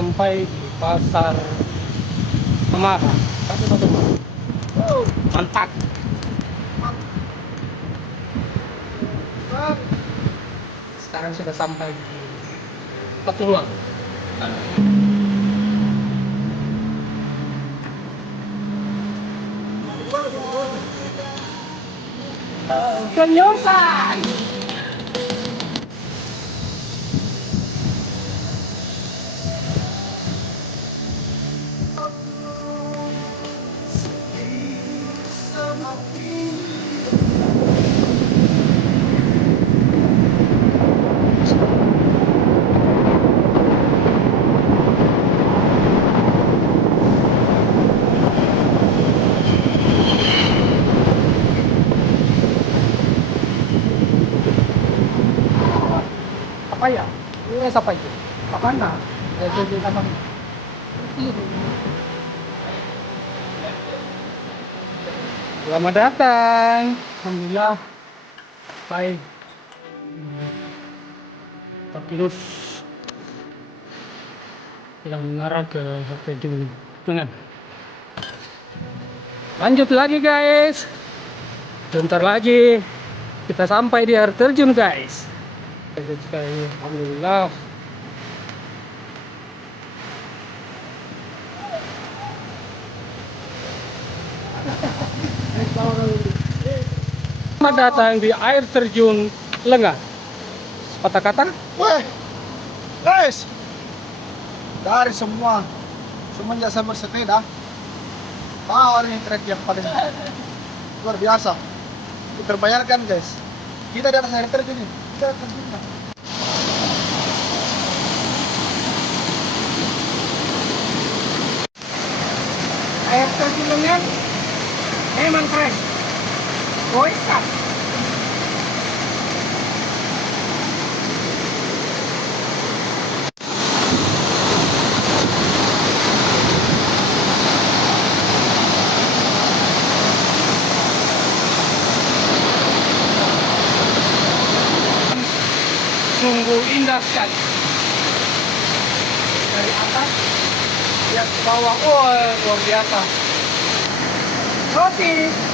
sampai di pasar Semarang. Mantap. Sekarang sudah sampai di Patuluang. Kenyosan. Apa ya? Ini apa itu? Apa enggak? Itu apa? Selamat datang. Alhamdulillah. Baik. Papirus yang mengarah ke Tanjung Tengah. Lanjut lagi guys. Bentar lagi kita sampai di air terjun guys. Alhamdulillah. Selamat datang di air terjun Lengah. Kata-kata? Weh, guys, dari semenjak saya bersepeda, power ini trek yang paling luar biasa. Terbayarkan guys, kita di atas air terjun ini, kita terjun. Air terjun Lengah memang keren. Boykat. Sungguh indah sekali. Dari atas lihat ke bawah, luar biasa. Roti.